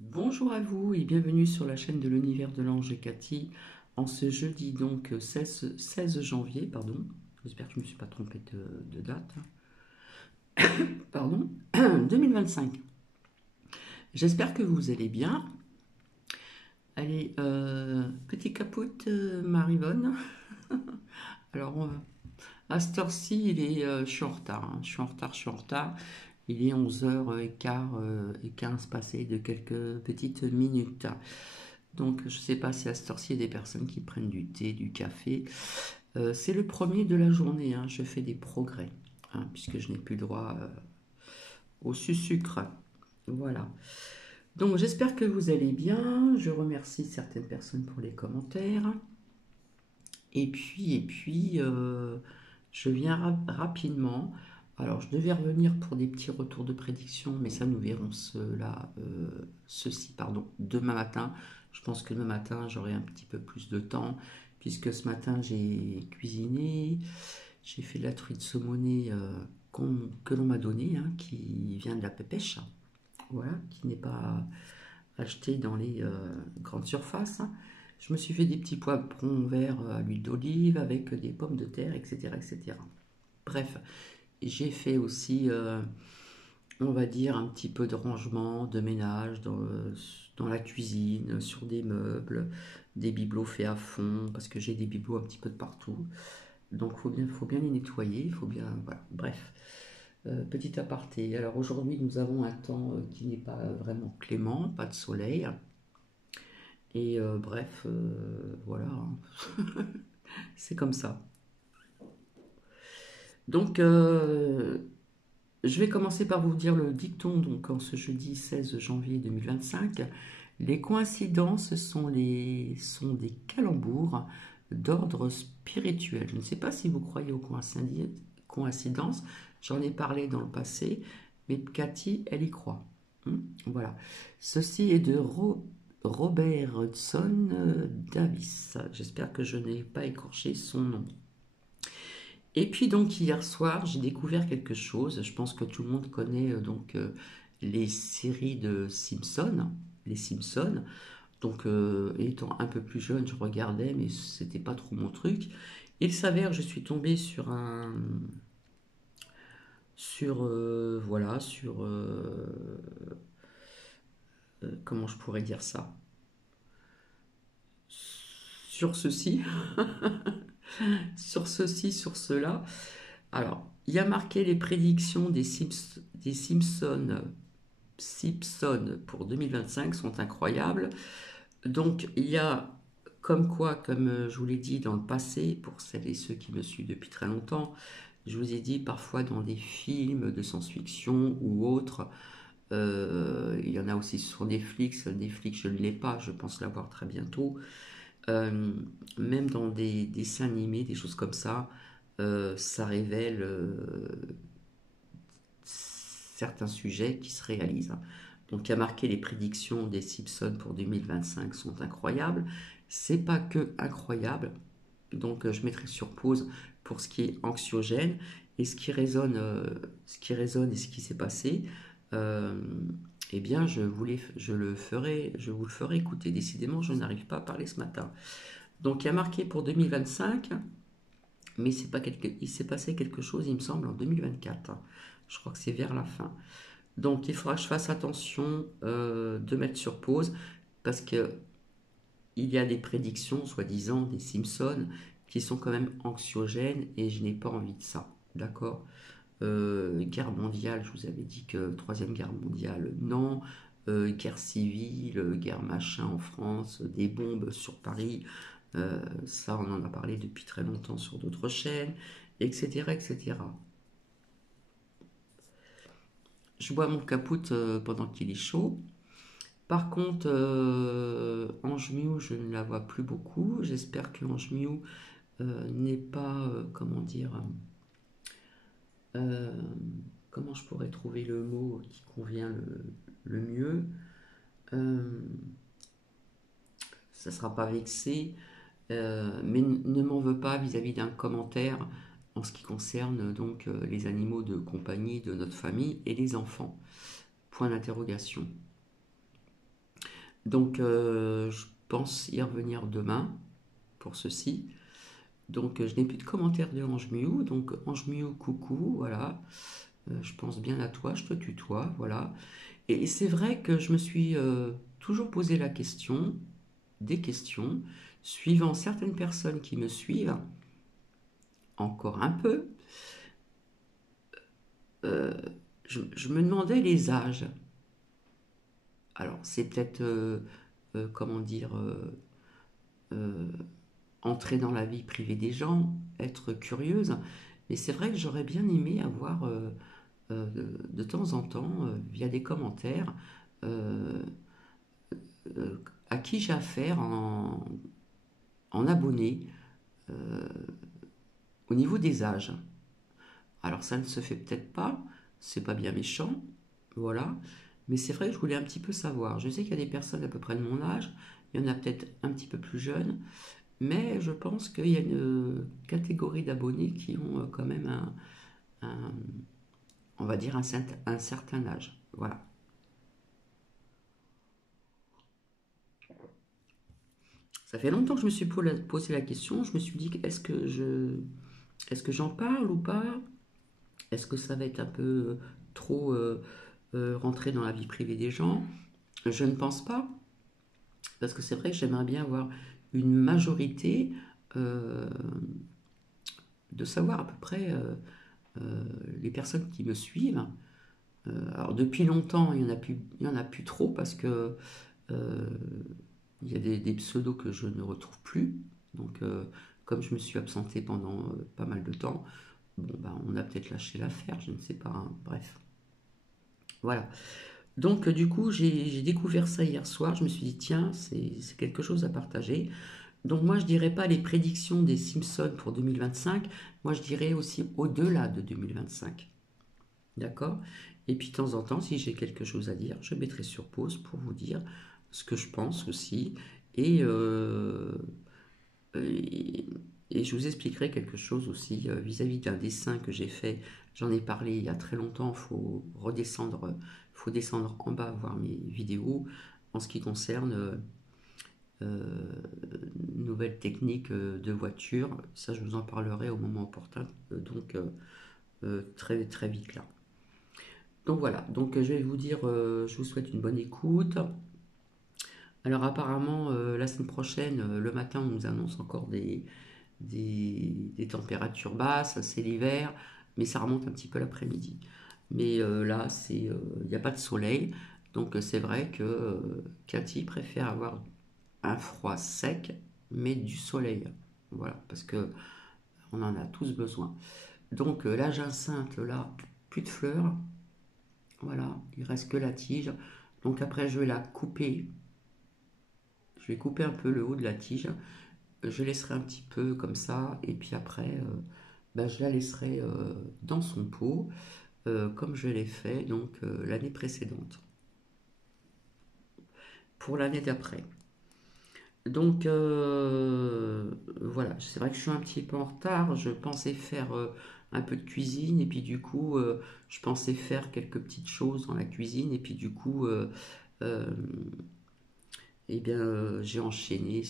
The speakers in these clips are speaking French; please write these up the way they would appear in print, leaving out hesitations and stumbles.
Bonjour à vous et bienvenue sur la chaîne de l'univers de l'ange et Cathy en ce jeudi donc 16 janvier, pardon. J'espère que je ne me suis pas trompée de date. Pardon, 2025. J'espère que vous allez bien. Allez, petit caput, Marivonne. Alors, à cette heure-ci, je suis en retard, hein. Je suis en retard. Il est 11h15 et 15 passé de quelques petites minutes. Donc, je ne sais pas si à cette heure-ci, il y a des personnes qui prennent du thé, du café. C'est le premier de la journée, hein. Je fais des progrès, hein, puisque je n'ai plus le droit au sucre. Voilà. Donc, j'espère que vous allez bien. Je remercie certaines personnes pour les commentaires. Je viens rapidement. Alors, je devais revenir pour des petits retours de prédiction, mais ça, nous verrons ceci, pardon, demain matin. Je pense que demain matin, j'aurai un petit peu plus de temps, puisque ce matin, j'ai cuisiné, j'ai fait de la truite saumonée que l'on m'a donnée, hein, qui vient de la pépèche, voilà, qui n'est pas achetée dans les grandes surfaces. Je me suis fait des petits poivrons verts à l'huile d'olive avec des pommes de terre, etc., etc. Bref, j'ai fait aussi, on va dire, un petit peu de rangement, de ménage dans la cuisine, sur des meubles, des bibelots faits à fond, parce que j'ai des bibelots un petit peu de partout. Donc faut bien les nettoyer, il faut bien... Voilà, bref. Petit aparté. Alors aujourd'hui, nous avons un temps qui n'est pas vraiment clément, pas de soleil. Et bref, voilà, hein. C'est comme ça. Donc, je vais commencer par vous dire le dicton, donc en ce jeudi 16 janvier 2025. Les coïncidences sont des calembours d'ordre spirituel. Je ne sais pas si vous croyez aux coïncidences, j'en ai parlé dans le passé, mais Cathy, elle y croit. Voilà. Ceci est de Robert Hudson Davis. J'espère que je n'ai pas écorché son nom. Et puis donc hier soir, j'ai découvert quelque chose. Je pense que tout le monde connaît les séries de Simpson, les Simpsons. Donc étant un peu plus jeune, je regardais, mais c'était pas trop mon truc. Il s'avère que je suis tombée sur comment je pourrais dire ça, sur ceci, sur ceci, sur cela. Alors, il y a marqué les prédictions des Simpsons pour 2025 sont incroyables. Donc, il y a comme quoi, comme je vous l'ai dit dans le passé, pour celles et ceux qui me suivent depuis très longtemps, je vous ai dit parfois dans des films de science-fiction ou autres, il y en a aussi sur Netflix. Netflix, je ne l'ai pas, je pense l'avoir très bientôt. Euh, Même dans des dessins animés, des choses comme ça révèle certains sujets qui se réalisent. Donc, il y a marqué les prédictions des Simpsons pour 2025 sont incroyables. C'est pas que incroyable. Donc, je mettrai sur pause pour ce qui est anxiogène et ce qui résonne et ce qui s'est passé. Euh, eh bien, je vous le ferai écouter. Décidément, je n'arrive pas à parler ce matin. Donc, il y a marqué pour 2025, mais il s'est passé quelque chose, il me semble, en 2024. Je crois que c'est vers la fin. Donc il faudra que je fasse attention de mettre sur pause parce que il y a des prédictions, soi-disant, des Simpsons qui sont quand même anxiogènes et je n'ai pas envie de ça. D'accord. Guerre mondiale, je vous avais dit que Troisième Guerre mondiale, non. Guerre civile, guerre machin en France, des bombes sur Paris, ça on en a parlé depuis très longtemps sur d'autres chaînes, etc. etc. Je bois mon caput pendant qu'il est chaud. Par contre, Ange Miou, je ne la vois plus beaucoup. J'espère que Ange Miou n'est pas, comment dire, euh, comment je pourrais trouver le mot qui convient le mieux. Euh, Ça ne sera pas vexé, mais ne m'en veux pas vis-à-vis d'un commentaire en ce qui concerne donc les animaux de compagnie de notre famille et les enfants. Point d'interrogation. Donc, je pense y revenir demain pour ceci. Donc, je n'ai plus de commentaires de Ange Miou. Donc, Ange Miou, coucou, voilà. Je pense bien à toi, je te tutoie, voilà. Et c'est vrai que je me suis toujours posé la question, des questions, suivant certaines personnes qui me suivent, encore un peu, euh, je me demandais les âges. Alors, c'est peut-être, comment dire, euh, entrer dans la vie privée des gens, être curieuse, mais c'est vrai que j'aurais bien aimé avoir de temps en temps, via des commentaires, euh, à qui j'ai affaire en abonné au niveau des âges. Alors ça ne se fait peut-être pas, c'est pas bien méchant, voilà, mais c'est vrai que je voulais un petit peu savoir. Je sais qu'il y a des personnes à peu près de mon âge, il y en a peut-être un petit peu plus jeunes, mais je pense qu'il y a une catégorie d'abonnés qui ont quand même un- on va dire un certain âge. Voilà. Ça fait longtemps que je me suis posé la question. Je me suis dit, est-ce que j'en parle ou pas? Est-ce que ça va être un peu trop rentrer dans la vie privée des gens? Je ne pense pas, parce que c'est vrai que j'aimerais bien avoir une majorité euh, de savoir à peu près les personnes qui me suivent. Alors depuis longtemps, il y en a plus trop parce que euh, il y a des pseudos que je ne retrouve plus. Donc comme je me suis absenté pendant pas mal de temps, bon bah on a peut-être lâché l'affaire, je ne sais pas, hein. Bref, voilà. Donc du coup j'ai découvert ça hier soir, je me suis dit tiens c'est quelque chose à partager. Donc moi je dirais pas les prédictions des Simpsons pour 2025, moi je dirais aussi au-delà de 2025. D'accord? Et puis de temps en temps, si j'ai quelque chose à dire, je mettrai sur pause pour vous dire ce que je pense aussi. Et, euh, et, et je vous expliquerai quelque chose aussi vis-à-vis d'un dessin que j'ai fait. J'en ai parlé il y a très longtemps. Faut descendre en bas voir mes vidéos en ce qui concerne nouvelles techniques de voiture. Ça, je vous en parlerai au moment opportun. Très très vite là. Donc voilà, donc je vais vous dire, je vous souhaite une bonne écoute. Alors apparemment, la semaine prochaine, le matin, on nous annonce encore des températures basses, c'est l'hiver, mais ça remonte un petit peu l'après-midi. Mais là, il n'y a pas de soleil, donc c'est vrai que Cathy préfère avoir un froid sec, mais du soleil. Voilà, parce que on en a tous besoin. Donc la jacinthe, là, plus de fleurs, voilà, il reste que la tige. Donc après, je vais la couper. Je vais couper un peu le haut de la tige. Je laisserai un petit peu comme ça. Et puis après, bah, je la laisserai dans son pot, comme je l'ai fait donc l'année précédente. Pour l'année d'après. Donc voilà, c'est vrai que je suis un petit peu en retard. Je pensais faire un peu de cuisine et puis du coup, je pensais faire quelques petites choses dans la cuisine et puis du coup, euh, eh bien, j'ai enchaîné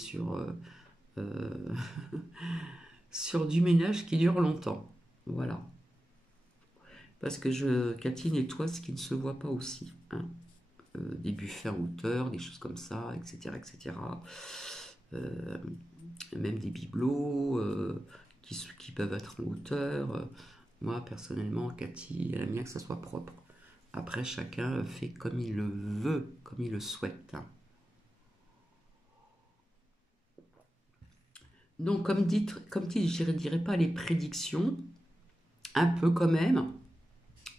euh, sur du ménage qui dure longtemps. Voilà. Parce que Cathy nettoie ce qui ne se voit pas aussi, hein. Des buffets en hauteur, des choses comme ça, etc. etc. Euh, Même des bibelots qui peuvent être en hauteur. Moi, personnellement, Cathy, elle aime bien que ça soit propre. Après, chacun fait comme il le veut, comme il le souhaite, hein. Donc, comme dit, je ne dirais pas les prédictions, un peu quand même,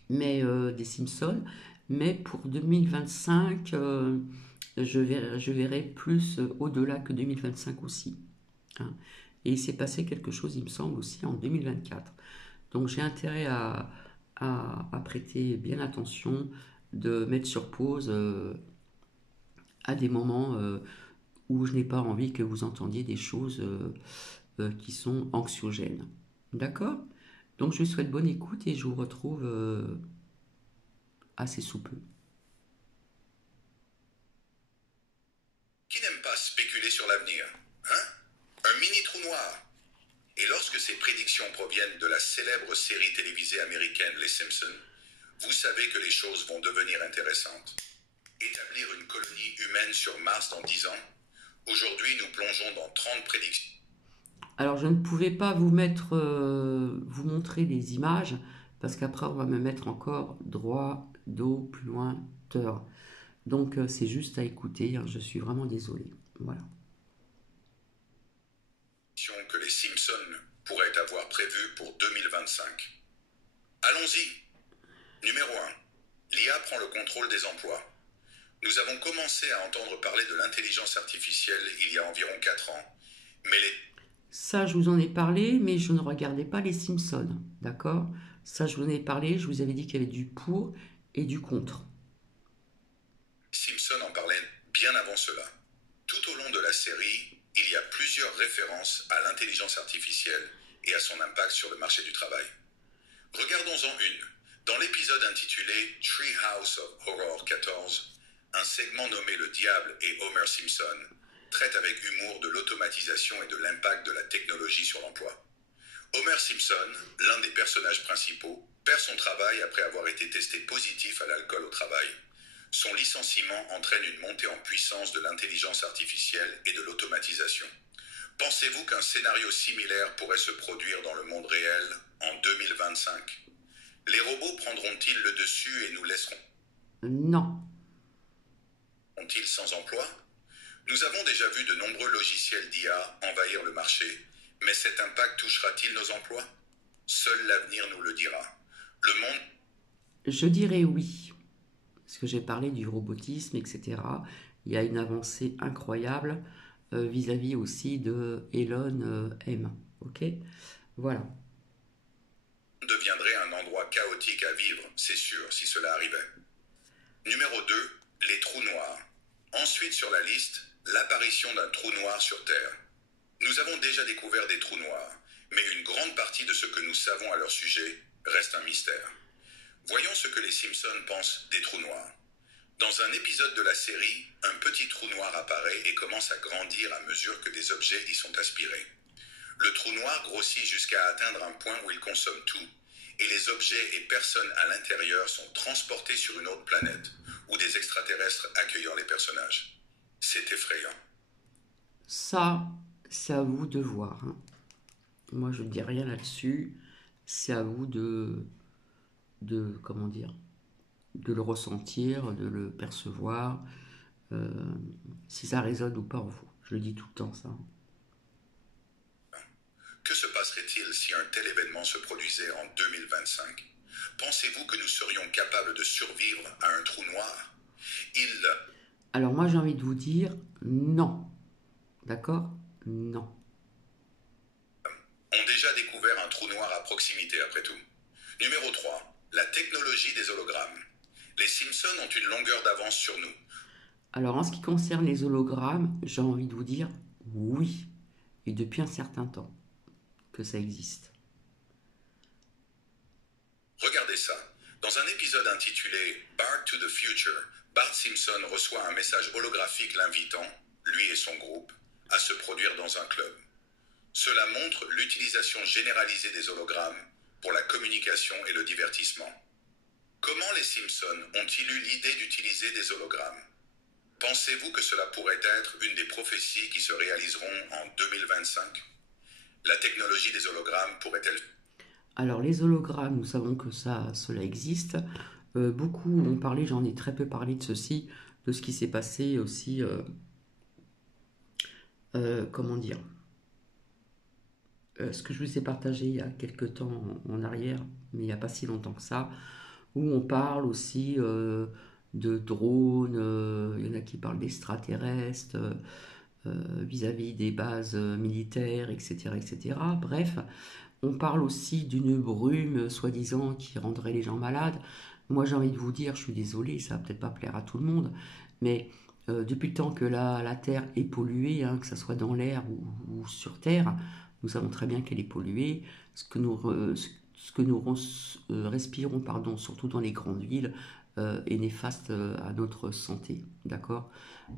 mais des Simpsons. Mais pour 2025, je verrai plus au-delà que 2025 aussi, hein. Et il s'est passé quelque chose, il me semble, aussi en 2024. Donc j'ai intérêt à prêter bien attention, de mettre sur pause à des moments où je n'ai pas envie que vous entendiez des choses qui sont anxiogènes. D'accord? Donc je vous souhaite bonne écoute et je vous retrouve assez sous peu. pas spéculer sur l'avenir. Hein? Un mini trou noir. Et lorsque ces prédictions proviennent de la célèbre série télévisée américaine Les Simpsons, vous savez que les choses vont devenir intéressantes. Établir une colonie humaine sur Mars dans 10 ans. Aujourd'hui, nous plongeons dans 30 prédictions. Alors, je ne pouvais pas vous mettre, vous montrer les images, parce qu'après, on va me mettre encore droit, dos, plus loin, teur. Donc, c'est juste à écouter, hein, je suis vraiment désolée. Voilà. Que les Simpsons pourraient avoir prévues pour 2025. Allons-y. Numéro 1. L'IA prend le contrôle des emplois. Nous avons commencé à entendre parler de l'intelligence artificielle il y a environ 4 ans, mais Ça, je vous en ai parlé, mais je ne regardais pas les Simpsons, d'accord? Ça, je vous en ai parlé, je vous avais dit qu'il y avait du pour et du contre. les Simpsons en parlaient bien avant cela. Tout au long de la série, il y a plusieurs références à l'intelligence artificielle et à son impact sur le marché du travail. Regardons-en une. Dans l'épisode intitulé Treehouse of Horror 14, un segment nommé Le Diable et Homer Simpson traite avec humour de l'automatisation et de l'impact de la technologie sur l'emploi. Homer Simpson, l'un des personnages principaux, perd son travail après avoir été testé positif à l'alcool au travail. Son licenciement entraîne une montée en puissance de l'intelligence artificielle et de l'automatisation. Pensez-vous qu'un scénario similaire pourrait se produire dans le monde réel en 2025? Les robots prendront-ils le dessus et nous laisseront Non. Sont-ils sans emploi? Nous avons déjà vu de nombreux logiciels d'IA envahir le marché, mais cet impact touchera-t-il nos emplois? Seul l'avenir nous le dira. Le monde... Je dirais oui, parce que j'ai parlé du robotisme, etc. Il y a une avancée incroyable vis-à-vis aussi de Elon M. Ok? Voilà. deviendrait un endroit chaotique à vivre, c'est sûr, si cela arrivait. Numéro 2. Les trous noirs. Ensuite sur la liste, l'apparition d'un trou noir sur Terre. Nous avons déjà découvert des trous noirs, mais une grande partie de ce que nous savons à leur sujet reste un mystère. Voyons ce que les Simpsons pensent des trous noirs. Dans un épisode de la série, un petit trou noir apparaît et commence à grandir à mesure que des objets y sont aspirés. Le trou noir grossit jusqu'à atteindre un point où il consomme tout, et les objets et personnes à l'intérieur sont transportés sur une autre planète, ou des extraterrestres accueillant les personnages. C'est effrayant. Ça, c'est à vous de voir, hein. Moi, je ne dis rien là-dessus. C'est à vous comment dire, de le ressentir, de le percevoir, si ça résonne ou pas en vous. Je le dis tout le temps, ça. Que se passerait-il si un tel événement se produisait en 2025? Pensez-vous que nous serions capables de survivre à un trou noir? Alors moi, j'ai envie de vous dire non. D'accord? Non. Ont déjà découvert un trou noir à proximité, après tout. Numéro 3. La technologie des hologrammes. Les Simpsons ont une longueur d'avance sur nous. Alors en ce qui concerne les hologrammes, j'ai envie de vous dire oui. Et depuis un certain temps que ça existe. Regardez ça. Dans un épisode intitulé Bart to the Future, Bart Simpson reçoit un message holographique l'invitant, lui et son groupe, à se produire dans un club. Cela montre l'utilisation généralisée des hologrammes pour la communication et le divertissement. Comment les Simpsons ont-ils eu l'idée d'utiliser des hologrammes? Pensez-vous que cela pourrait être une des prophéties qui se réaliseront en 2025? La technologie des hologrammes pourrait-elle... Alors les hologrammes, nous savons que cela existe. Beaucoup ont parlé, j'en ai très peu parlé de ceci, de ce qui s'est passé aussi, comment dire, ce que je vous ai partagé il y a quelques temps en arrière, mais il n'y a pas si longtemps que ça, où on parle aussi de drones, il y en a qui parlent d'extraterrestres, vis-à-vis des bases militaires, etc., etc. Bref, on parle aussi d'une brume, soi-disant, qui rendrait les gens malades. Moi, j'ai envie de vous dire, je suis désolée, ça va peut-être pas plaire à tout le monde, mais depuis le temps que la Terre est polluée, hein, que ce soit dans l'air ou sur Terre, nous savons très bien qu'elle est polluée. Ce que nous respirons, pardon, surtout dans les grandes villes, est néfaste à notre santé, d'accord?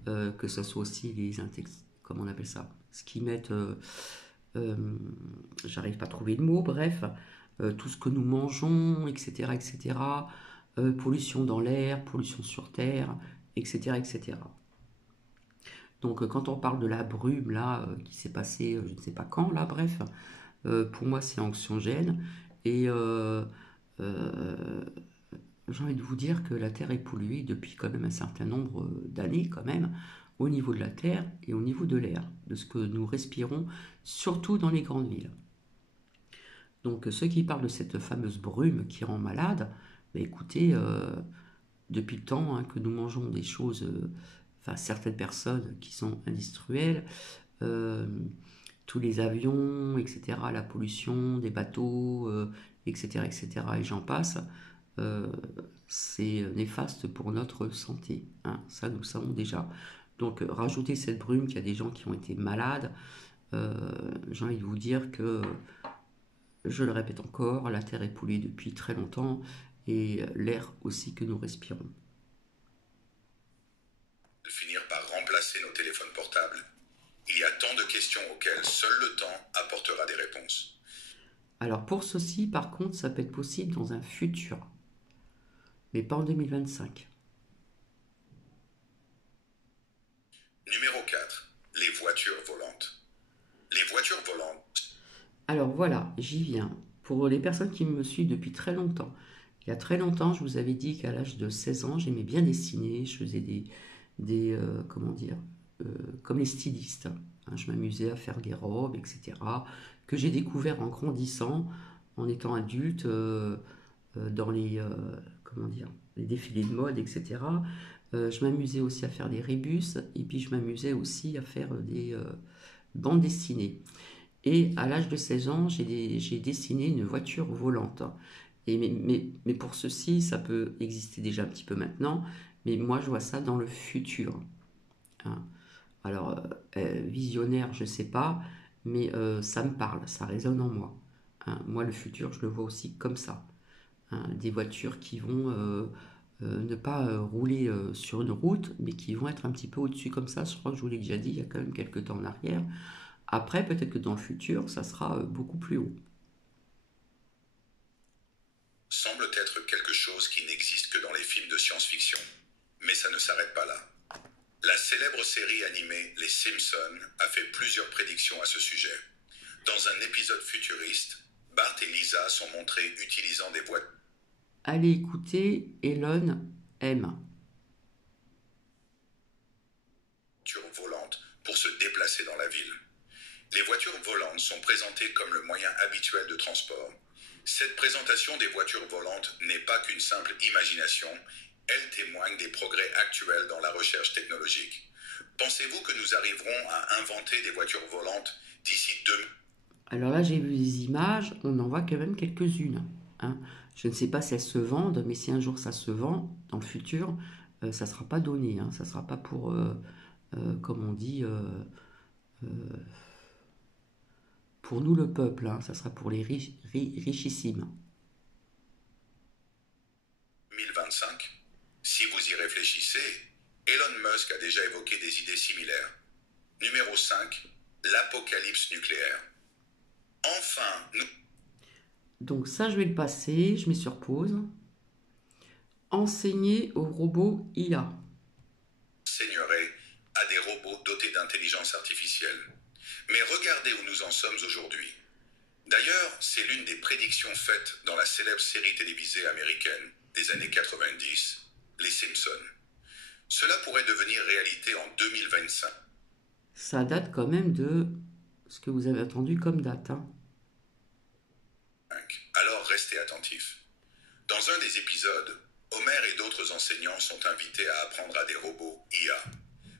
Que ce soit aussi les comment on appelle ça? Ce qu'ils mettent, j'arrive pas à trouver le mot, bref, tout ce que nous mangeons, etc., etc., pollution dans l'air, pollution sur terre, etc., etc. Donc quand on parle de la brume là qui s'est passée, je ne sais pas quand là, bref, pour moi c'est anxiogène et j'ai envie de vous dire que la Terre est polluée depuis quand même un certain nombre d'années quand même, au niveau de la Terre et au niveau de l'air, de ce que nous respirons, surtout dans les grandes villes. Donc ceux qui parlent de cette fameuse brume qui rend malade, bah, écoutez, depuis le temps hein, que nous mangeons des choses, enfin certaines personnes qui sont industrielles, euh, tous les avions, etc., la pollution des bateaux, etc., etc., et j'en passe, euh, c'est néfaste pour notre santé. Hein, ça, nous le savons déjà. Donc, rajouter cette brume qu'il y a des gens qui ont été malades, euh, j'ai envie de vous dire que, je le répète encore, la Terre est polluée depuis très longtemps et l'air aussi que nous respirons. De finir par remplacer nos téléphones portables. Il y a tant de questions auxquelles seul le temps apportera des réponses. Alors pour ceci, par contre, ça peut être possible dans un futur, mais pas en 2025. Numéro 4. Les voitures volantes. Les voitures volantes. Alors voilà, j'y viens. Pour les personnes qui me suivent depuis très longtemps, il y a très longtemps, je vous avais dit qu'à l'âge de 16 ans, j'aimais bien dessiner, je faisais comment dire, comme les stylistes. Hein, je m'amusais à faire des robes, etc., que j'ai découvert en grandissant, en étant adulte, dans comment dire, les défilés de mode, etc. Je m'amusais aussi à faire des rébus, et puis je m'amusais aussi à faire des bandes dessinées. Et à l'âge de 16 ans, j'ai dessiné une voiture volante. Et mais pour ceci, ça peut exister déjà un petit peu maintenant, mais moi je vois ça dans le futur. Hein. Alors, visionnaire, je ne sais pas, mais ça me parle, ça résonne en moi. Hein. Moi, le futur, je le vois aussi comme ça. Hein. Des voitures qui vont ne pas rouler sur une route, mais qui vont être un petit peu au-dessus comme ça. Je crois que je vous l'ai déjà dit il y a quand même quelques temps en arrière. Après, peut-être que dans le futur, ça sera beaucoup plus haut. Semble être quelque chose qui n'existe que dans les films de science-fiction. Mais ça ne s'arrête pas là. La célèbre série animée Les Simpsons a fait plusieurs prédictions à ce sujet. Dans un épisode futuriste, Bart et Lisa sont montrés utilisant des voitures Allez écouter Elon M. volantes pour se déplacer dans la ville. Les voitures volantes sont présentées comme le moyen habituel de transport. Cette présentation des voitures volantes n'est pas qu'une simple imagination, elle témoigne des progrès actuels dans la recherche technologique. Pensez-vous que nous arriverons à inventer des voitures volantes d'ici 2 Alors là, j'ai vu des images, on en voit quand même quelques-unes. Hein. Je ne sais pas si elles se vendent, mais si un jour ça se vend, dans le futur, ça ne sera pas donné. Hein. Ça ne sera pas pour, comme on dit, euh, pour nous le peuple. Hein. Ça sera pour les richissimes. 2025? Si vous y réfléchissez, Elon Musk a déjà évoqué des idées similaires. Numéro 5. L'apocalypse nucléaire. Enfin, nous Donc ça, je vais le passer, je mets sur pause. Enseigner aux robots IA. enseignerait à des robots dotés d'intelligence artificielle. Mais regardez où nous en sommes aujourd'hui. D'ailleurs, c'est l'une des prédictions faites dans la célèbre série télévisée américaine des années 90, Les Simpsons. Cela pourrait devenir réalité en 2025. Ça date quand même de ce que vous avez attendu comme date. Hein. Alors restez attentifs. Dans un des épisodes, Homer et d'autres enseignants sont invités à apprendre à des robots IA.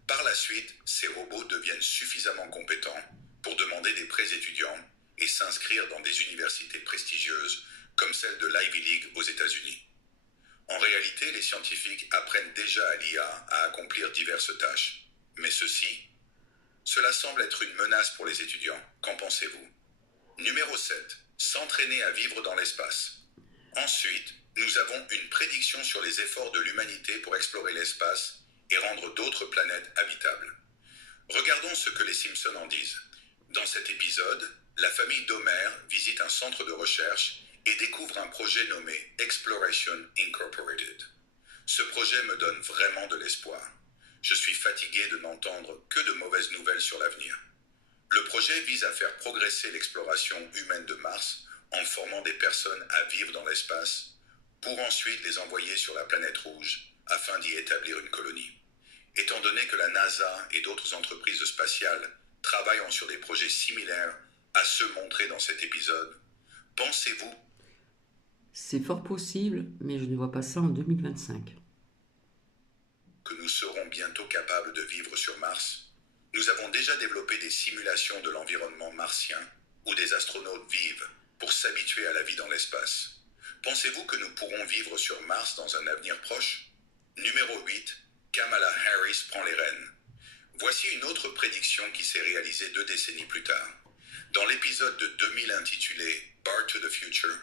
Par la suite, ces robots deviennent suffisamment compétents pour demander des prêts étudiants et s'inscrire dans des universités prestigieuses comme celle de l'Ivy League aux États-Unis. En réalité, les scientifiques apprennent déjà à l'IA à accomplir diverses tâches. Mais cela semble être une menace pour les étudiants. Qu'en pensez-vous? Numéro 7. S'entraîner à vivre dans l'espace. Ensuite, Nous avons une prédiction sur les efforts de l'humanité pour explorer l'espace et rendre d'autres planètes habitables. Regardons ce que les Simpsons en disent. Dans cet épisode, la famille d'Homer visite un centre de recherche et découvre un projet nommé Exploration Incorporated. Ce projet me donne vraiment de l'espoir. Je suis fatigué de n'entendre que de mauvaises nouvelles sur l'avenir. Le projet vise à faire progresser l'exploration humaine de Mars en formant des personnes à vivre dans l'espace pour ensuite les envoyer sur la planète rouge afin d'y établir une colonie. Étant donné que la NASA et d'autres entreprises spatiales travaillent sur des projets similaires à ceux montrés dans cet épisode, pensez-vous C'est fort possible, mais je ne vois pas ça en 2025. que nous serons bientôt capables de vivre sur Mars? Nous avons déjà développé des simulations de l'environnement martien où des astronautes vivent pour s'habituer à la vie dans l'espace. Pensez-vous que nous pourrons vivre sur Mars dans un avenir proche? Numéro 8. Kamala Harris prend les rênes. Voici une autre prédiction qui s'est réalisée 2 décennies plus tard. Dans l'épisode de 2000 intitulé Bar to the Future,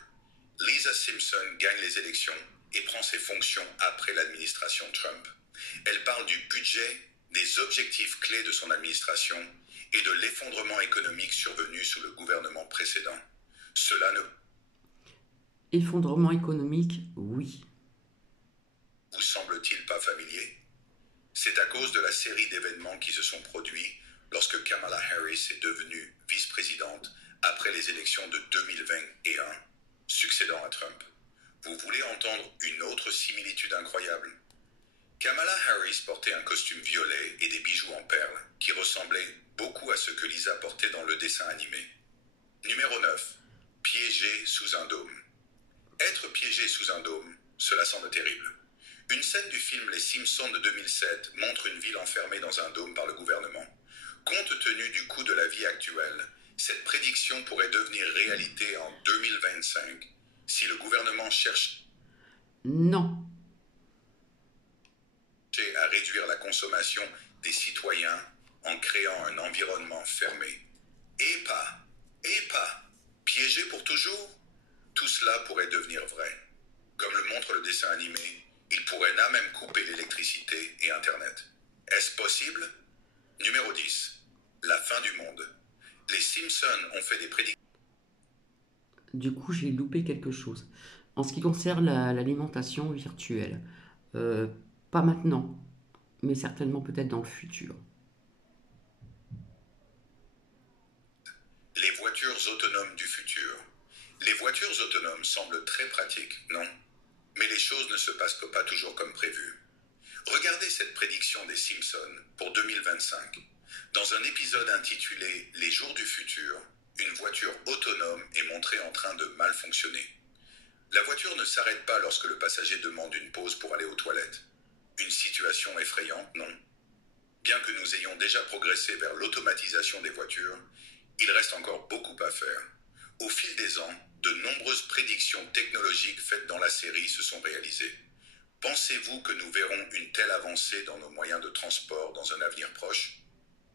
Lisa Simpson gagne les élections et prend ses fonctions après l'administration Trump. Elle parle du budget, des objectifs clés de son administration et de l'effondrement économique survenu sous le gouvernement précédent. Cela ne Effondrement économique, oui. vous semble-t-il pas familier? C'est à cause de la série d'événements qui se sont produits lorsque Kamala Harris est devenue vice-présidente après les élections de 2021, succédant à Trump. Vous voulez entendre une autre similitude incroyable? Kamala Harris portait un costume violet et des bijoux en perles qui ressemblaient beaucoup à ce que Lisa portait dans le dessin animé. Numéro 9. Piégé sous un dôme. Être piégé sous un dôme, cela semble terrible. Une scène du film Les Simpsons de 2007 montre une ville enfermée dans un dôme par le gouvernement. Compte tenu du coût de la vie actuelle, cette prédiction pourrait devenir réalité en 2025 si le gouvernement cherche Non. à réduire la consommation des citoyens en créant un environnement fermé. Et pas, piégé pour toujours, tout cela pourrait devenir vrai. Comme le montre le dessin animé, il pourrait là même couper l'électricité et Internet. Est-ce possible? Numéro 10. La fin du monde. Les Simpsons ont fait des prédictions. Du coup, j'ai loupé quelque chose. En ce qui concerne l'alimentation virtuelle, euh, pas maintenant, mais certainement peut-être dans le futur. Les voitures autonomes du futur. Les voitures autonomes semblent très pratiques, non? Mais les choses ne se passent pas toujours comme prévu. Regardez cette prédiction des Simpsons pour 2025. Dans un épisode intitulé Les jours du futur, une voiture autonome est montrée en train de mal fonctionner. La voiture ne s'arrête pas lorsque le passager demande une pause pour aller aux toilettes. Une situation effrayante, non? Bien que nous ayons déjà progressé vers l'automatisation des voitures, il reste encore beaucoup à faire. Au fil des ans, de nombreuses prédictions technologiques faites dans la série se sont réalisées. Pensez-vous que nous verrons une telle avancée dans nos moyens de transport dans un avenir proche?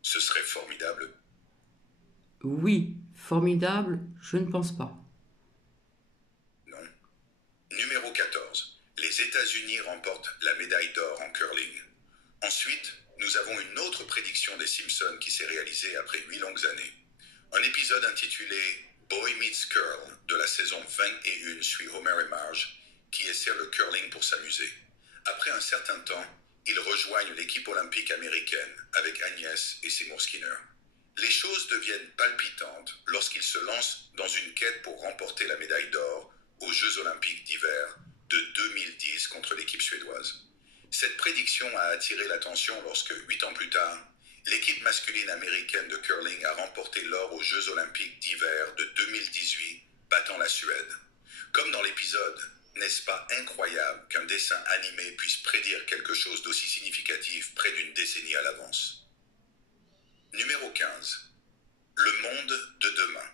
Ce serait formidable. Oui, formidable, je ne pense pas. Non. Numéro 14. Les États-Unis remportent la médaille d'or en curling. Ensuite, nous avons une autre prédiction des Simpsons qui s'est réalisée après 8 longues années. Un épisode intitulé Boy Meets Girl de la saison 21 suit Homer et Marge qui essaient le curling pour s'amuser. Après un certain temps, ils rejoignent l'équipe olympique américaine avec Agnès et Seymour Skinner. Les choses deviennent palpitantes lorsqu'ils se lancent dans une quête pour remporter la médaille d'or aux Jeux olympiques d'hiver de 2010 contre l'équipe suédoise. Cette prédiction a attiré l'attention lorsque, 8 ans plus tard, l'équipe masculine américaine de curling a remporté l'or aux Jeux olympiques d'hiver de 2018, battant la Suède. Comme dans l'épisode, n'est-ce pas incroyable qu'un dessin animé puisse prédire quelque chose d'aussi significatif près d'une décennie à l'avance? Numéro 15. Le monde de demain.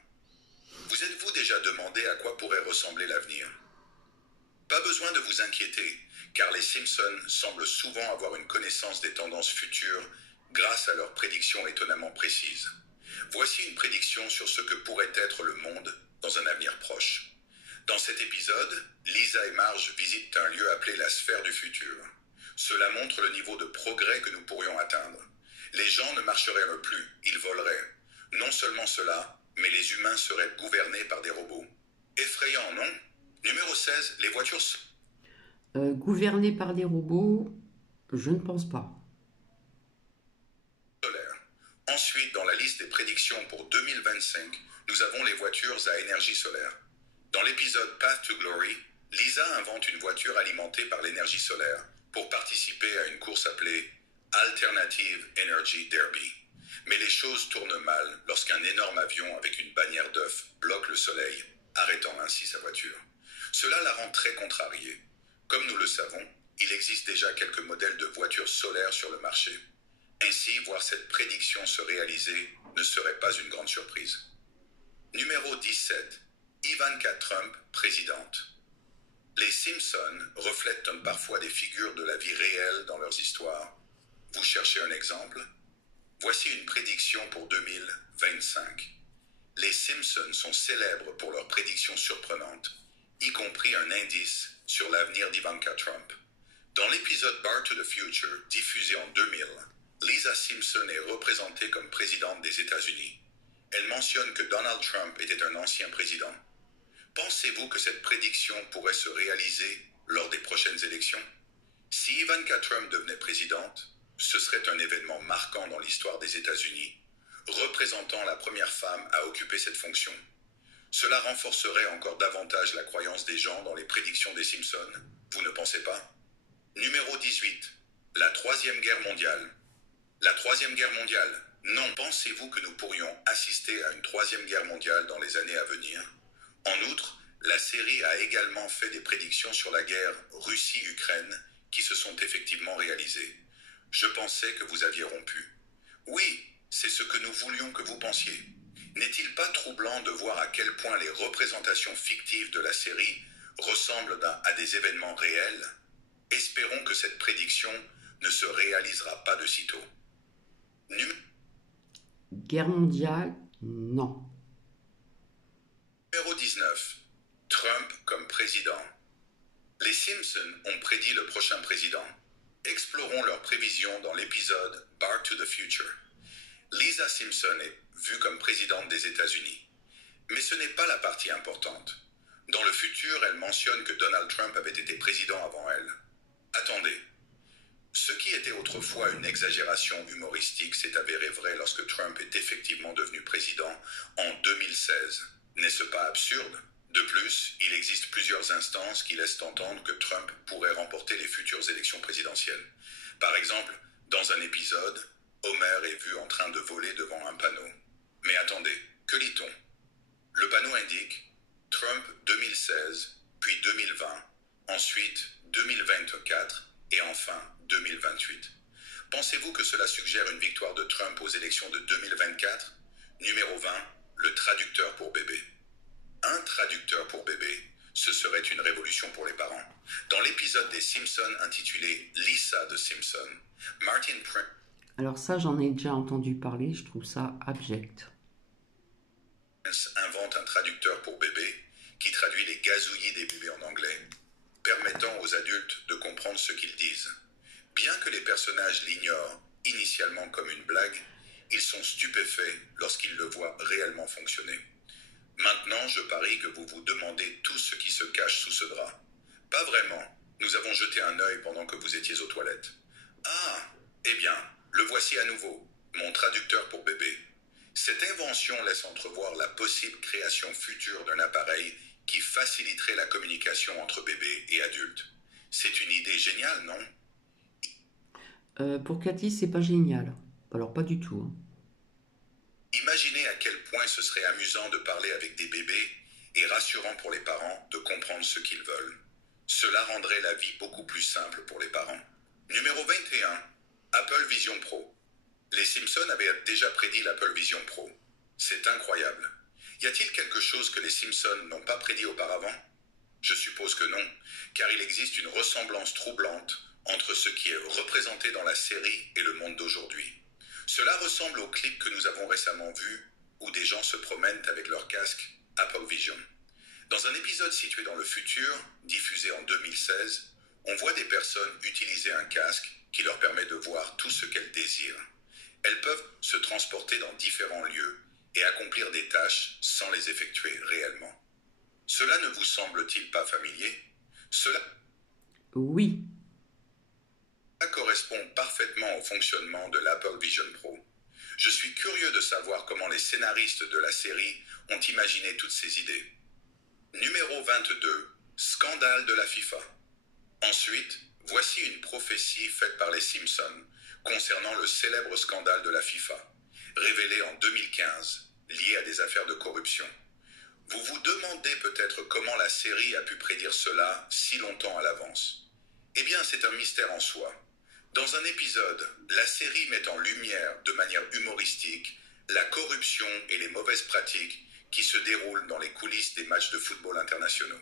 Vous êtes-vous déjà demandé à quoi pourrait ressembler l'avenir? Pas besoin de vous inquiéter, car les Simpsons semblent souvent avoir une connaissance des tendances futures grâce à leurs prédictions étonnamment précises. Voici une prédiction sur ce que pourrait être le monde dans un avenir proche. Dans cet épisode, Lisa et Marge visitent un lieu appelé la sphère du futur. Cela montre le niveau de progrès que nous pourrions atteindre. Les gens ne marcheraient plus, ils voleraient. Non seulement cela, mais les humains seraient gouvernés par des robots. Effrayant, non? Numéro 16, les voitures Gouverné par des robots, je ne pense pas. solaires. Ensuite, dans la liste des prédictions pour 2025, nous avons les voitures à énergie solaire. Dans l'épisode Path to Glory, Lisa invente une voiture alimentée par l'énergie solaire pour participer à une course appelée Alternative Energy Derby. Mais les choses tournent mal lorsqu'un énorme avion avec une bannière d'œuf bloque le soleil, arrêtant ainsi sa voiture. Cela la rend très contrariée. Comme nous le savons, il existe déjà quelques modèles de voitures solaires sur le marché. Ainsi, voir cette prédiction se réaliser ne serait pas une grande surprise. Numéro 17. Ivanka Trump, présidente. Les Simpsons reflètent parfois des figures de la vie réelle dans leurs histoires. Vous cherchez un exemple? Voici une prédiction pour 2025. Les Simpsons sont célèbres pour leurs prédictions surprenantes, y compris un indice sur l'avenir d'Ivanka Trump. Dans l'épisode Bar to the Future, diffusé en 2000, Lisa Simpson est représentée comme présidente des États-Unis. Elle mentionne que Donald Trump était un ancien président. Pensez-vous que cette prédiction pourrait se réaliser lors des prochaines élections? Si Ivanka Trump devenait présidente, ce serait un événement marquant dans l'histoire des États-Unis, représentant la première femme à occuper cette fonction. Cela renforcerait encore davantage la croyance des gens dans les prédictions des Simpsons, vous ne pensez pas? Numéro 18. La Troisième Guerre mondiale. La Troisième Guerre mondiale. Non, pensez-vous que nous pourrions assister à une Troisième Guerre mondiale dans les années à venir? En outre, la série a également fait des prédictions sur la guerre Russie-Ukraine qui se sont effectivement réalisées. Je pensais que vous aviez rompu. Oui, c'est ce que nous voulions que vous pensiez. N'est-il pas troublant de voir à quel point les représentations fictives de la série ressemblent à des événements réels? Espérons que cette prédiction ne se réalisera pas de sitôt. Guerre mondiale, non. Numéro 19. Trump comme président. Les Simpsons ont prédit le prochain président. Explorons leurs prévisions dans l'épisode Bar to the Future. Lisa Simpson est vue comme présidente des États-Unis. Mais ce n'est pas la partie importante. Dans le futur, elle mentionne que Donald Trump avait été président avant elle. Attendez. Ce qui était autrefois une exagération humoristique s'est avéré vrai lorsque Trump est effectivement devenu président en 2016. N'est-ce pas absurde? De plus, il existe plusieurs instances qui laissent entendre que Trump pourrait remporter les futures élections présidentielles. Par exemple, dans un épisode, Homer est vu en train de voler devant un panneau. Mais attendez, que lit-on? Le panneau indique Trump 2016, puis 2020, ensuite 2024 et enfin 2028. Pensez-vous que cela suggère une victoire de Trump aux élections de 2024? Numéro 20, le traducteur pour bébé. Un traducteur pour bébé, ce serait une révolution pour les parents. Dans l'épisode des Simpsons intitulé Lisa de Simpson, Martin Prince Alors ça, j'en ai déjà entendu parler, je trouve ça abject. invente un traducteur pour bébé qui traduit les gazouillis des bébés en anglais, permettant aux adultes de comprendre ce qu'ils disent. Bien que les personnages l'ignorent initialement comme une blague, ils sont stupéfaits lorsqu'ils le voient réellement fonctionner. Maintenant, je parie que vous vous demandez tout ce qui se cache sous ce drap. Pas vraiment. Nous avons jeté un œil pendant que vous étiez aux toilettes. Ah, eh bien, le voici à nouveau, mon traducteur pour bébé. Cette invention laisse entrevoir la possible création future d'un appareil qui faciliterait la communication entre bébés et adultes. C'est une idée géniale, non? Pour Cathy, c'est pas génial. Alors pas du tout, hein. Imaginez à quel point ce serait amusant de parler avec des bébés et rassurant pour les parents de comprendre ce qu'ils veulent. Cela rendrait la vie beaucoup plus simple pour les parents. Numéro 21. Apple Vision Pro. Les Simpsons avaient déjà prédit l'Apple Vision Pro. C'est incroyable. Y a-t-il quelque chose que les Simpsons n'ont pas prédit auparavant? Je suppose que non, car il existe une ressemblance troublante entre ce qui est représenté dans la série et le monde d'aujourd'hui. Cela ressemble au clip que nous avons récemment vu, où des gens se promènent avec leur casque Apple Vision. Dans un épisode situé dans le futur, diffusé en 2016, on voit des personnes utiliser un casque qui leur permet de voir tout ce qu'elles désirent. Elles peuvent se transporter dans différents lieux et accomplir des tâches sans les effectuer réellement. Cela ne vous semble-t-il pas familier? Cela Oui, correspond parfaitement au fonctionnement de l'Apple Vision Pro. Je suis curieux de savoir comment les scénaristes de la série ont imaginé toutes ces idées. Numéro 22. Scandale de la FIFA. Ensuite, voici une prophétie faite par les Simpsons concernant le célèbre scandale de la FIFA, révélé en 2015, lié à des affaires de corruption. Vous vous demandez peut-être comment la série a pu prédire cela si longtemps à l'avance. Eh bien, c'est un mystère en soi. Dans un épisode, la série met en lumière de manière humoristique la corruption et les mauvaises pratiques qui se déroulent dans les coulisses des matchs de football internationaux.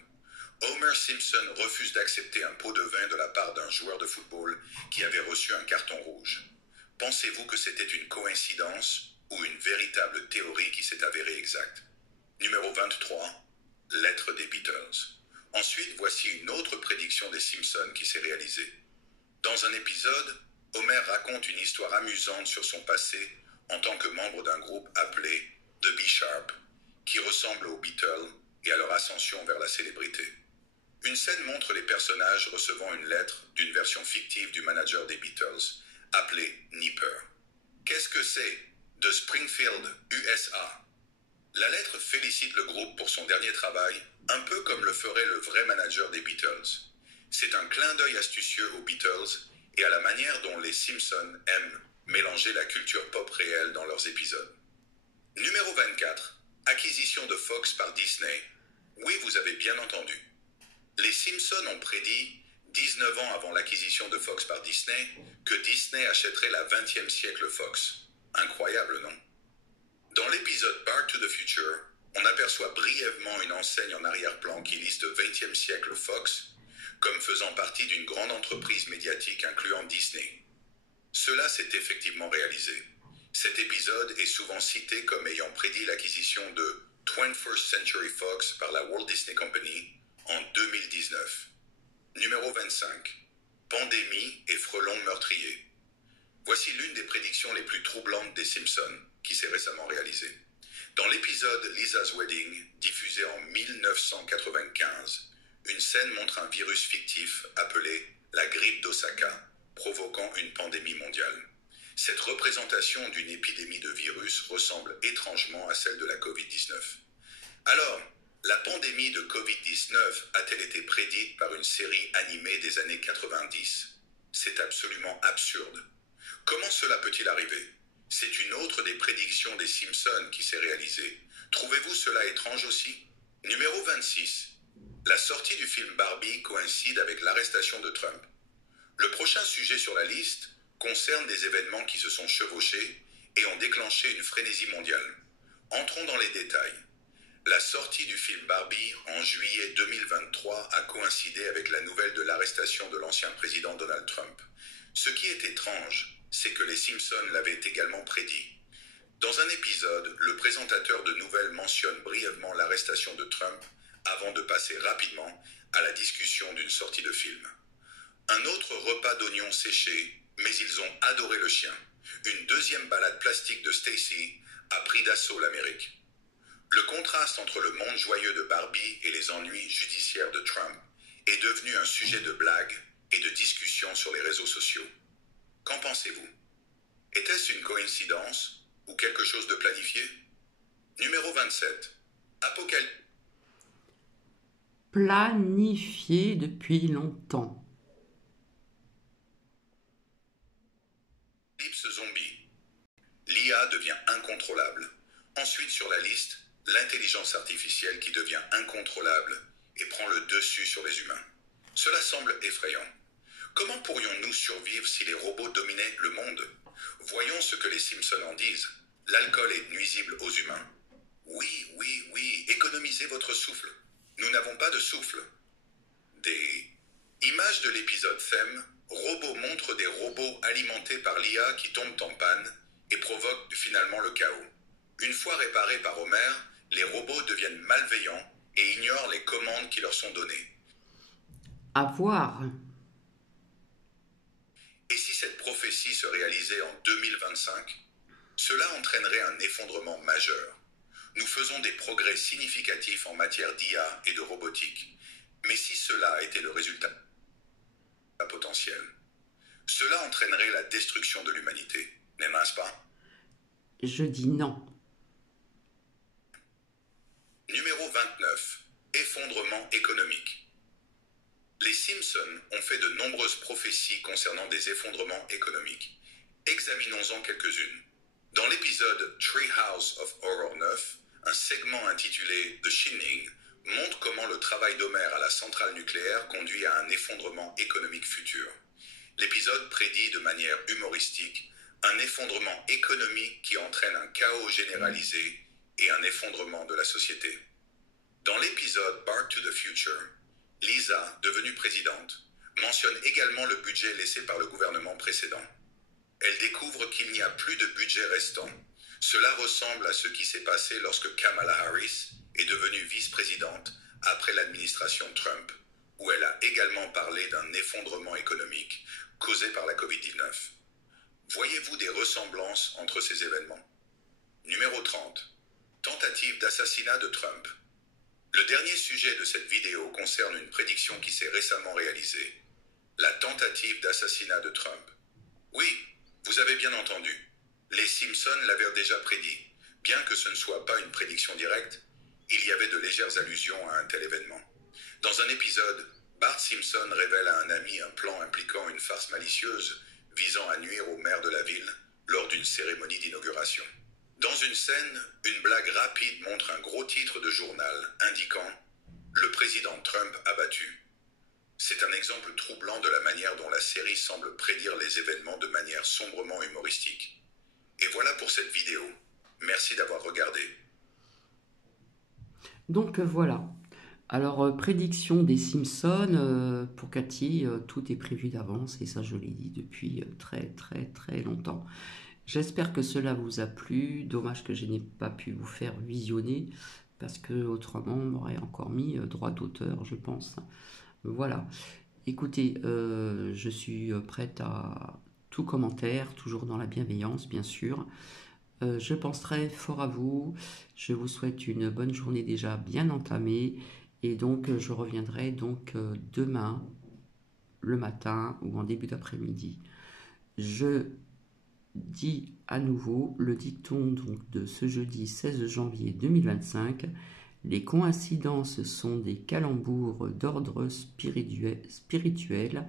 Homer Simpson refuse d'accepter un pot de vin de la part d'un joueur de football qui avait reçu un carton rouge. Pensez-vous que c'était une coïncidence ou une véritable théorie qui s'est avérée exacte? Numéro 23. Lettre des Beatles. Ensuite, voici une autre prédiction des Simpsons qui s'est réalisée. Dans un épisode, Homer raconte une histoire amusante sur son passé en tant que membre d'un groupe appelé The B-Sharp, qui ressemble aux Beatles et à leur ascension vers la célébrité. Une scène montre les personnages recevant une lettre d'une version fictive du manager des Beatles, appelé Nipper. Qu'est-ce que c'est? De Springfield, USA. La lettre félicite le groupe pour son dernier travail, un peu comme le ferait le vrai manager des Beatles. C'est un clin d'œil astucieux aux Beatles et à la manière dont les Simpsons aiment mélanger la culture pop réelle dans leurs épisodes. Numéro 24. Acquisition de Fox par Disney. Oui, vous avez bien entendu. Les Simpsons ont prédit, 19 ans avant l'acquisition de Fox par Disney, que Disney achèterait la 20e siècle Fox. Incroyable, non? Dans l'épisode Back to the Future, on aperçoit brièvement une enseigne en arrière-plan qui liste 20e siècle Fox comme faisant partie d'une grande entreprise médiatique incluant Disney. Cela s'est effectivement réalisé. Cet épisode est souvent cité comme ayant prédit l'acquisition de 21st Century Fox par la Walt Disney Company en 2019. Numéro 25. Pandémie et frelons meurtriers. Voici l'une des prédictions les plus troublantes des Simpsons qui s'est récemment réalisée. Dans l'épisode Lisa's Wedding, diffusé en 1995, une scène montre un virus fictif appelé la grippe d'Osaka, provoquant une pandémie mondiale. Cette représentation d'une épidémie de virus ressemble étrangement à celle de la Covid-19. Alors, la pandémie de Covid-19 a-t-elle été prédite par une série animée des années 90? C'est absolument absurde. Comment cela peut-il arriver? C'est une autre des prédictions des Simpsons qui s'est réalisée. Trouvez-vous cela étrange aussi? Numéro 26. La sortie du film Barbie coïncide avec l'arrestation de Trump. Le prochain sujet sur la liste concerne des événements qui se sont chevauchés et ont déclenché une frénésie mondiale. Entrons dans les détails. La sortie du film Barbie en juillet 2023 a coïncidé avec la nouvelle de l'arrestation de l'ancien président Donald Trump. Ce qui est étrange, c'est que les Simpsons l'avaient également prédit. Dans un épisode, le présentateur de nouvelles mentionne brièvement l'arrestation de Trump avant de passer rapidement à la discussion d'une sortie de film. Un autre repas d'oignons séchés, mais ils ont adoré le chien. Une deuxième balade plastique de Stacy a pris d'assaut l'Amérique. Le contraste entre le monde joyeux de Barbie et les ennuis judiciaires de Trump est devenu un sujet de blague et de discussion sur les réseaux sociaux. Qu'en pensez-vous? Était-ce une coïncidence ou quelque chose de planifié? Numéro 27. Apocalypse planifié depuis longtemps. zombie. L'IA devient incontrôlable. Ensuite sur la liste, l'intelligence artificielle qui devient incontrôlable et prend le dessus sur les humains. Cela semble effrayant. Comment pourrions-nous survivre si les robots dominaient le monde? Voyons ce que les Simpsons en disent. L'alcool est nuisible aux humains. Oui, économisez votre souffle. Nous n'avons pas de souffle. Des images de l'épisode Thème, robots montrent des robots alimentés par l'IA qui tombent en panne et provoquent finalement le chaos. Une fois réparés par Homer, les robots deviennent malveillants et ignorent les commandes qui leur sont données. À voir. Et si cette prophétie se réalisait en 2025, cela entraînerait un effondrement majeur. Nous faisons des progrès significatifs en matière d'IA et de robotique. Mais si cela était le résultat potentiel, cela entraînerait la destruction de l'humanité, n'est-ce pas? Je dis non. Numéro 29. Effondrement économique. Les Simpsons ont fait de nombreuses prophéties concernant des effondrements économiques. Examinons-en quelques-unes. Dans l'épisode Treehouse of Horror 9, un segment intitulé The Shining montre comment le travail d'Homer à la centrale nucléaire conduit à un effondrement économique futur. L'épisode prédit de manière humoristique un effondrement économique qui entraîne un chaos généralisé et un effondrement de la société. Dans l'épisode Back to the Future, Lisa, devenue présidente, mentionne également le budget laissé par le gouvernement précédent. Elle découvre qu'il n'y a plus de budget restant. Cela ressemble à ce qui s'est passé lorsque Kamala Harris est devenue vice-présidente après l'administration Trump, où elle a également parlé d'un effondrement économique causé par la Covid-19. Voyez-vous des ressemblances entre ces événements? Numéro 30. Tentative d'assassinat de Trump. Le dernier sujet de cette vidéo concerne une prédiction qui s'est récemment réalisée. La tentative d'assassinat de Trump. Oui, vous avez bien entendu. Les Simpsons l'avaient déjà prédit. Bien que ce ne soit pas une prédiction directe, il y avait de légères allusions à un tel événement. Dans un épisode, Bart Simpson révèle à un ami un plan impliquant une farce malicieuse visant à nuire au maire de la ville lors d'une cérémonie d'inauguration. Dans une scène, une blague rapide montre un gros titre de journal indiquant « Le président Trump abattu ». C'est un exemple troublant de la manière dont la série semble prédire les événements de manière sombrement humoristique. Et voilà pour cette vidéo. Merci d'avoir regardé. Donc voilà. Alors, prédiction des Simpsons, pour Cathy, tout est prévu d'avance et ça je l'ai dit depuis très longtemps. J'espère que cela vous a plu. Dommage que je n'ai pas pu vous faire visionner parce que autrement on m'aurait encore mis droit d'auteur, je pense. Voilà. Écoutez, je suis prête à tout commentaire, toujours dans la bienveillance, bien sûr. Je pense très fort à vous. Je vous souhaite une bonne journée déjà bien entamée. Et donc, je reviendrai donc demain, le matin ou en début d'après-midi. Je dis à nouveau le dicton donc, de ce jeudi 16 janvier 2025. Les coïncidences sont des calembours d'ordre spirituel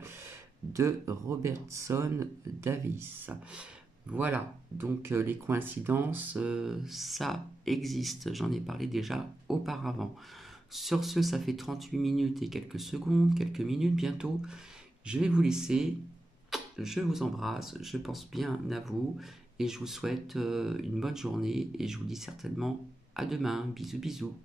de Robertson Davies. Voilà, donc les coïncidences, ça existe, j'en ai parlé déjà auparavant. Sur ce, ça fait 38 minutes et quelques secondes, quelques minutes bientôt. Je vais vous laisser, je vous embrasse, je pense bien à vous et je vous souhaite une bonne journée et je vous dis certainement à demain. Bisous bisous.